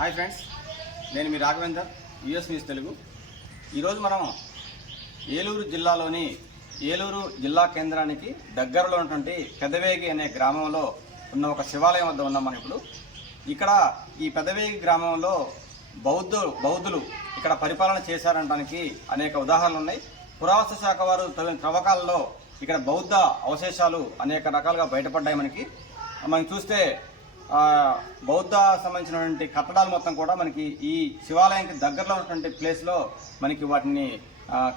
Hi friends, నేను మీ Raghavender, US news Telugu. ఈరోజు మనం ఏలూరు జిల్లాలోని ఏలూరు జిల్లా కేంద్రానికి దగ్గరలో ఉన్నటువంటి పెదవేగి అనే గ్రామంలో ఉన్న ఒక శివాలయం వద్ద ఉన్నాం. మనం ఇప్పుడు ఇక్కడ ఈ పెదవేగి గ్రామంలో బౌద్ధులు ఇక్కడ పరిపాలన చేశారనడానికి అనేక ఉదాహరణలు ఉన్నాయి. పురావస్తు శాఖ వారు త్రవ్వకాలలో ఇక్కడ బౌద్ధ అవశేషాలు అనేక రకాలుగా బయటపడ్డాయి. మనం చూస్తే బౌద్ధ సంబంధించినటువంటి కట్టడాలు మొత్తం కూడా మనకి ఈ శివాలయానికి దగ్గరలో ఉన్నటువంటి ప్లేస్లో మనకి వాటిని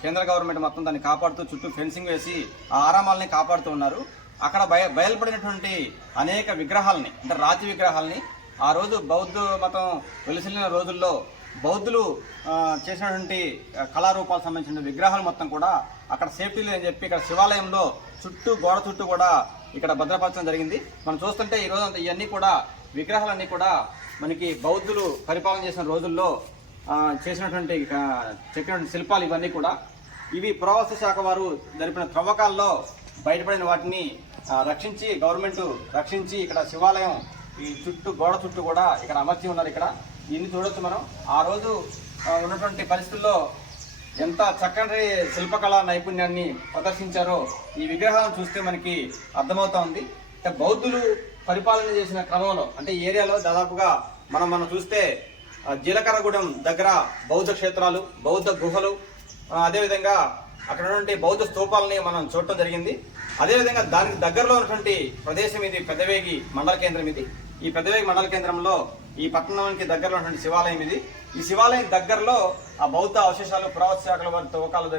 కేంద్ర గవర్నమెంట్ మొత్తం దాన్ని కాపాడుతూ చుట్టూ ఫెన్సింగ్ వేసి ఆ ఆరామాలని కాపాడుతూ ఉన్నారు. అక్కడ బయలుపడినటువంటి అనేక విగ్రహాలని, అంటే రాతి విగ్రహాలని ఆ రోజు బౌద్ధ మతం వెలిసిల్లిన రోజుల్లో బౌద్ధులు చేసినటువంటి కళారూపాలకు సంబంధించిన విగ్రహాలు మొత్తం కూడా అక్కడ సేఫ్టీ లేదని చెప్పి ఇక్కడ శివాలయంలో గోడ చుట్టూ కూడా ఇక్కడ భద్రపరచడం జరిగింది. మనం చూస్తుంటే ఈ రోజు ఇవన్నీ కూడా విగ్రహాలన్నీ కూడా మనకి బౌద్ధులు పరిపాలన చేసిన రోజుల్లో చేసినటువంటి చెక్కినటువంటి శిల్పాలు ఇవన్నీ కూడా. ఇవి పురావస్తు శాఖ వారు జరిపిన త్రవ్వకాల్లో బయటపడిన వాటిని గవర్నమెంట్ రక్షించి ఇక్కడ శివాలయం ఈ గోడ చుట్టూ కూడా ఇక్కడ అమర్చి ఉన్నారు. ఇక్కడ దీన్ని చూడొచ్చు మనం. ఆ రోజు ఉన్నటువంటి పరిస్థితుల్లో ఎంత చక్కటి శిల్పకళా నైపుణ్యాన్ని ప్రదర్శించారో ఈ విగ్రహాలను చూస్తే మనకి అర్థమవుతా ఉంది. బౌద్ధులు పరిపాలన చేసిన క్రమంలో, అంటే ఏరియాలో దాదాపుగా మనం చూస్తే జీలకర్రగూడెం దగ్గర బౌద్ధ క్షేత్రాలు, బౌద్ధ గుహలు, అదేవిధంగా అక్కడ ఉన్నటువంటి బౌద్ధ స్తూపాలని మనం చూడటం జరిగింది. అదేవిధంగా దానికి దగ్గరలో ఉన్నటువంటి ప్రదేశం ఇది పెదవేగి మండల కేంద్రం. ఈ పెదవేగి మండల కేంద్రంలో ఈ పట్టణానికి దగ్గరలో ఉన్నటువంటి శివాలయం ఇది. ఈ శివాలయం దగ్గరలో ఆ బౌద్ధ అవశేషాలు పురావస్తు శాఖల వారి తవ్వకాలు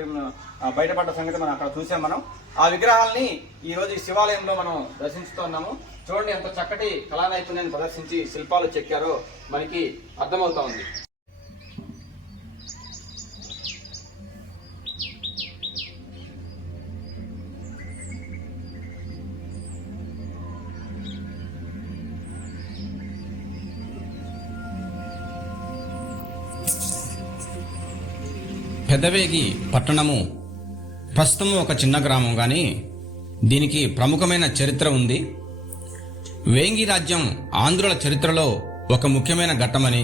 బయటపడ్డ సంగతి మనం అక్కడ చూసాం. మనం ఆ విగ్రహాలని ఈ రోజు ఈ శివాలయంలో మనం దర్శించుతున్నాము. చూడండి ఎంత చక్కటి కళా నైపుణ్యాన్ని ప్రదర్శించి శిల్పాలు చెక్కారో మనకి అర్థమవుతా ఉంది. పెదవేగి పట్టణము ప్రస్తుతం ఒక చిన్న గ్రామం, కానీ దీనికి ప్రముఖమైన చరిత్ర ఉంది. వేంగి రాజ్యం ఆంధ్రుల చరిత్రలో ఒక ముఖ్యమైన ఘట్టమని,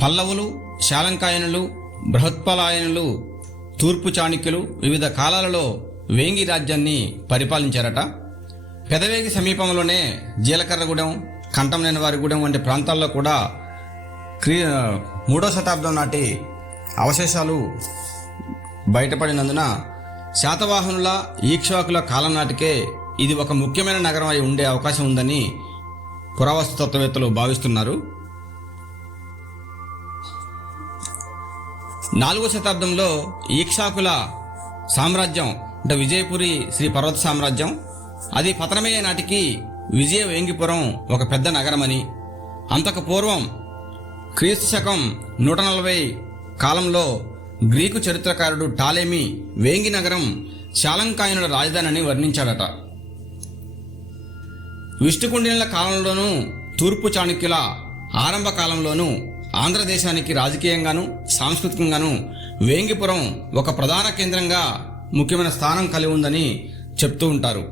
పల్లవులు, శాలంకాయనులు, బృహత్పలాయనులు, తూర్పు చాణక్యులు వివిధ కాలాలలో వేంగి రాజ్యాన్ని పరిపాలించారట. పెదవేగి సమీపంలోనే జీలకర్రగూడెం, కంఠంనేనివారిగూడెం వంటి ప్రాంతాల్లో కూడా 3వ శతాబ్దం నాటి అవశేషాలు బయటపడినందున శాతవాహనుల, ఈక్ష్వాకుల కాలం నాటికే ఇది ఒక ముఖ్యమైన నగరం అయి ఉండే అవకాశం ఉందని పురావస్తు తత్వవేత్తలు భావిస్తున్నారు. 4వ శతాబ్దంలో ఈక్ష్వాకుల సామ్రాజ్యం, అంటే విజయపురి శ్రీ పర్వత సామ్రాజ్యం, అది పతనమయ్యే నాటికి విజయ వేంగిపురం ఒక పెద్ద నగరమని, అంతకు పూర్వం క్రీస్తు శకం 140 కాలంలో గ్రీకు చరిత్రకారుడు టాలెమీ వేంగి నగరం శాలంకాయనుల రాజధాని అని వర్ణించాడట. విష్ణుకుండినుల కాలంలోనూ తూర్పు చాణక్యుల ఆరంభ కాలంలోనూ ఆంధ్రదేశానికి రాజకీయంగాను సాంస్కృతికంగాను వేంగిపురం ఒక ప్రధాన కేంద్రంగా ముఖ్యమైన స్థానం కలిగి ఉందని చెప్తూ ఉంటారు.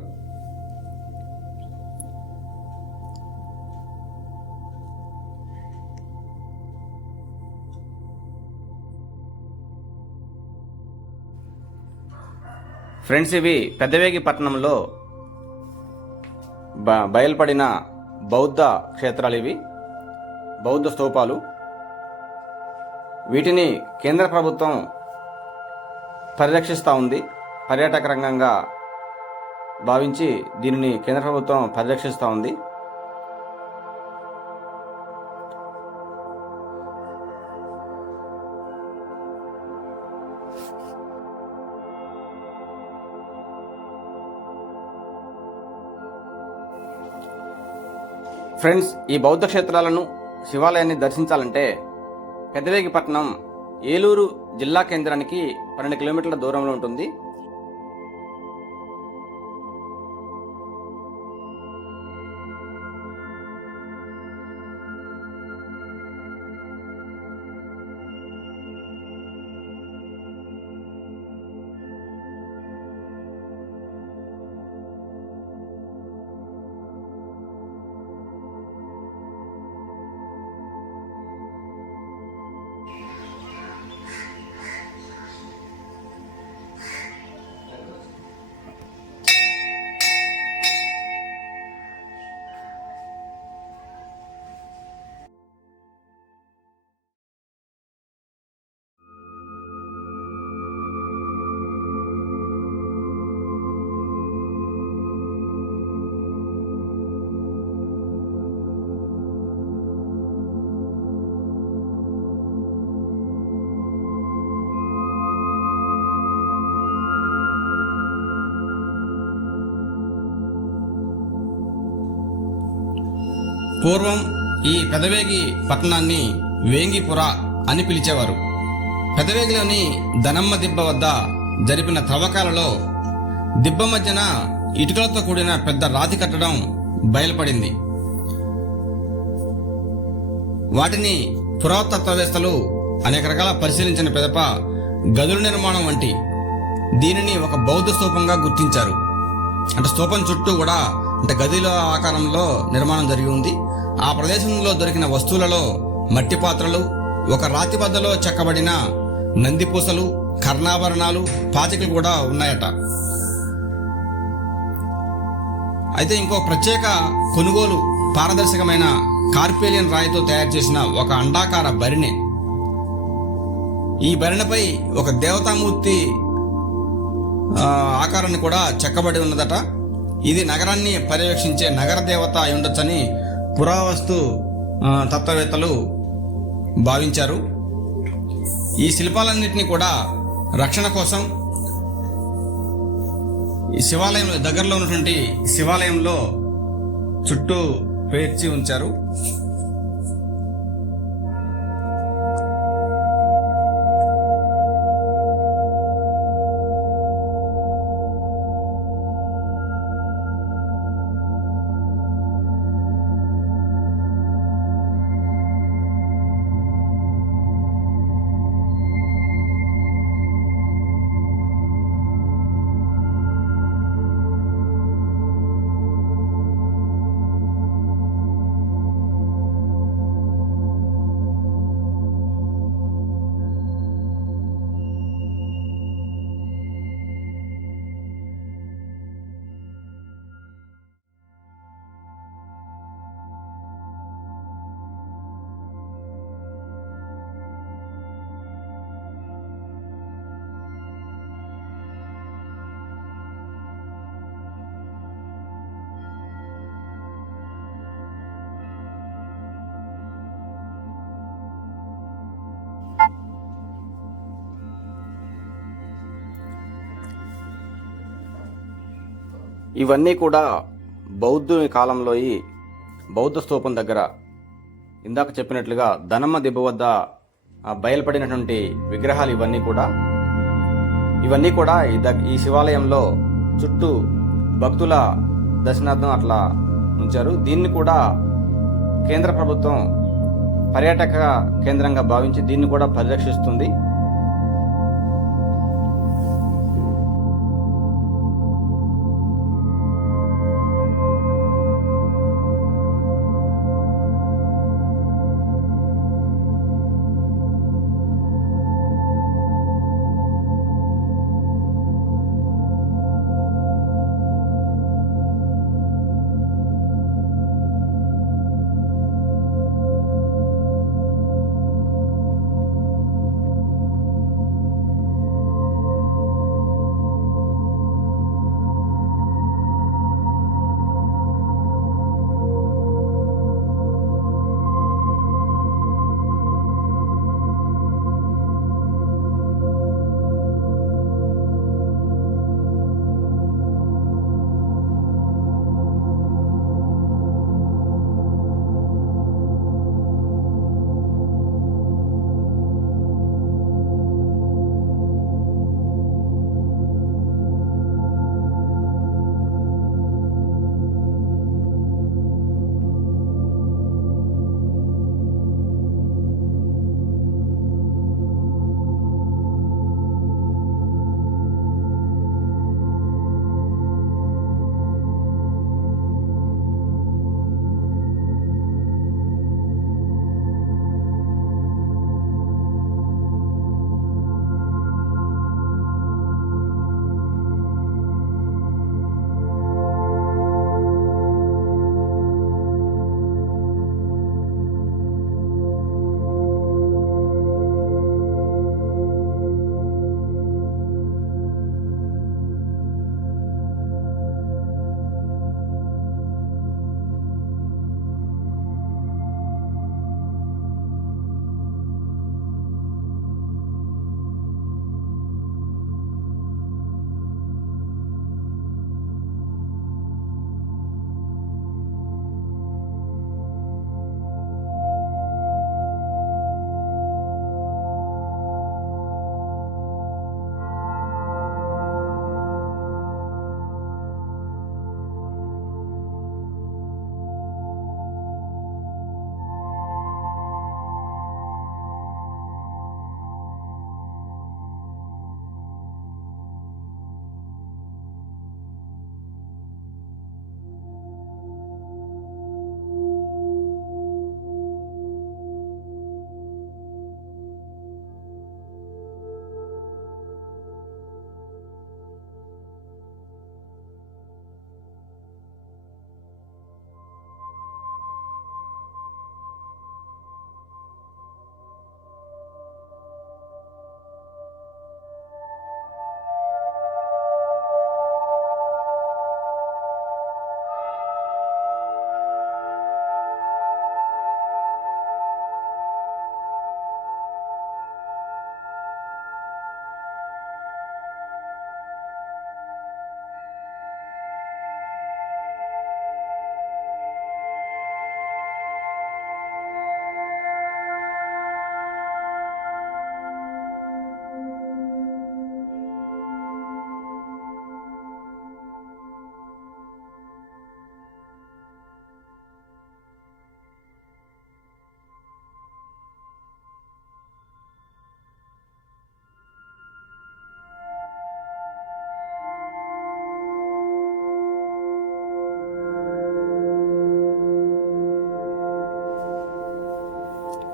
ఫ్రెండ్స్, ఇవి పెదవేగి పట్టణంలో బయలుపడిన బౌద్ధ క్షేత్రాలు. ఇవి బౌద్ధ స్తూపాలు. వీటిని కేంద్ర ప్రభుత్వం పరిరక్షిస్తూ ఉంది. పర్యాటక రంగంగా భావించి దీనిని కేంద్ర ప్రభుత్వం పరిరక్షిస్తూ ఉంది. ఫ్రెండ్స్, ఈ బౌద్ధ క్షేత్రాలను శివాలయాన్ని దర్శించాలంటే పెదవేగి పట్టణం ఏలూరు జిల్లా కేంద్రానికి 12 కిలోమీటర్ల దూరంలో ఉంటుంది. పూర్వం ఈ పెదవేగి పట్టణాన్ని వేంగిపుర అని పిలిచేవారు. పెదవేగిలోని ధనమ్మ దిబ్బ వద్ద జరిపిన త్రవ్వకాలలో దిబ్బ మధ్యన ఇటుకలతో కూడిన పెద్ద రాతి కట్టడం బయలుపడింది. వాటిని పురాతత్వవేత్తలు అనేక రకాల పరిశీలించిన పిదప గదుల నిర్మాణం వంటి దీనిని ఒక బౌద్ధ స్తూపంగా గుర్తించారు. అంటే స్తూపం చుట్టూ కూడా అంటే గదిల ఆకారంలో నిర్మాణం జరిగి ఉంది. ఆ ప్రదేశంలో దొరికిన వస్తువులలో మట్టి పాత్రలు, ఒక రాతి బద్దలో చెక్కబడిన నందిపూసలు, కర్ణాభరణాలు, పాచికలు కూడా ఉన్నాయట. అయితే ఇంకో ప్రత్యేక కొనుగోలు పారదర్శకమైన కార్పేలియన్ రాయితో తయారు చేసిన ఒక అండాకార బరిణె. ఈ బరిణెపై ఒక దేవతామూర్తి ఆకారాన్ని కూడా చెక్కబడి ఉన్నదట. ఇది నగరాన్ని పర్యవేక్షించే నగర దేవత అయి ఉండొచ్చని పురావస్తు తత్వవేత్తలు భావించారు. ఈ శిల్పాలన్నింటినీ కూడా రక్షణ కోసం ఈ శివాలయంలో దగ్గరలో ఉన్నటువంటి శివాలయంలో చుట్టూ పేర్చి ఉంచారు. ఇవన్నీ కూడా బౌద్ధుని కాలంలో ఈ బౌద్ధ స్తూపం దగ్గర ఇందాక చెప్పినట్లుగా ధనమ్మ దిబ్బ వద్ద బయలుపడినటువంటి విగ్రహాలు ఇవన్నీ కూడా ఈ శివాలయంలో చుట్టూ భక్తుల దర్శనార్థం అట్లా ఉంచారు. దీన్ని కూడా కేంద్ర ప్రభుత్వం పర్యాటక కేంద్రంగా భావించి దీన్ని కూడా పరిరక్షిస్తుంది.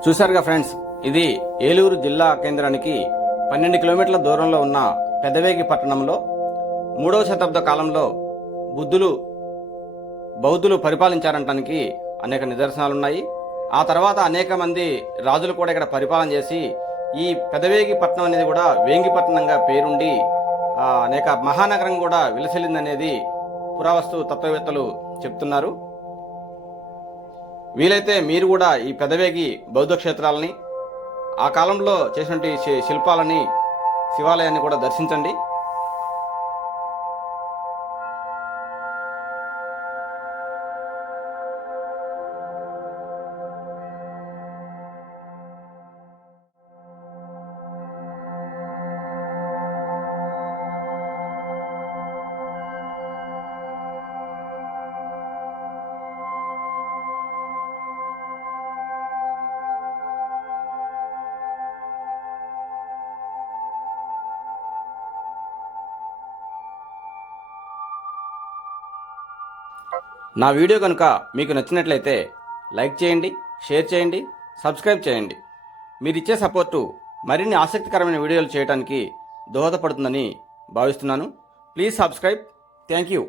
చూశారుగా ఫ్రెండ్స్, ఇది ఏలూరు జిల్లా కేంద్రానికి 12 కిలోమీటర్ల దూరంలో ఉన్న పెదవేగి పట్టణంలో 3వ శతాబ్ద కాలంలో బౌద్ధులు పరిపాలించారనటానికి అనేక నిదర్శనాలున్నాయి. ఆ తర్వాత అనేక మంది రాజులు కూడా ఇక్కడ పరిపాలన చేసి ఈ పెదవేగి పట్టణం అనేది కూడా వేంగిపట్నంగా పేరుండి అనేక మహానగరం కూడా విలసిల్లిందనేది పురావస్తు తత్వవేత్తలు చెప్తున్నారు. వీలైతే మీరు కూడా ఈ పెదవేగి బౌద్ధ క్షేత్రాలని, ఆ కాలంలో చేసినటువంటి శిల్పాలని, శివాలయాన్ని కూడా దర్శించండి. నా వీడియో కనుక మీకు నచ్చినట్లయితే లైక్ చేయండి, షేర్ చేయండి, సబ్స్క్రైబ్ చేయండి. మీరిచ్చే సపోర్టు మరిన్ని ఆసక్తికరమైన వీడియోలు చేయడానికి దోహదపడుతుందని భావిస్తున్నాను. Please subscribe. Thank you.